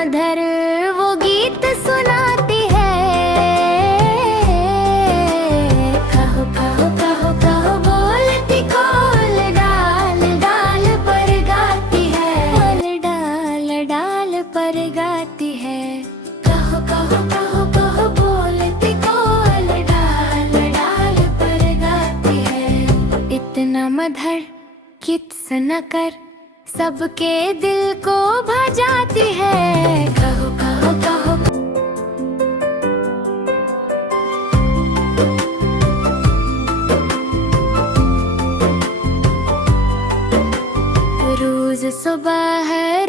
मधुर वो गीत सुनाती है। कहो कहो कहो कहो बोलती खोल डाल डाल पर गाती है। खोल डाल डाल पर गाती है। कहो कहो कहो कहो बोलती खोल डाल डाल पर गाती है। इतना मधुर कित सुनकर सबके दिल को भा जाती है। कहो कहो कहो रोज सुबह है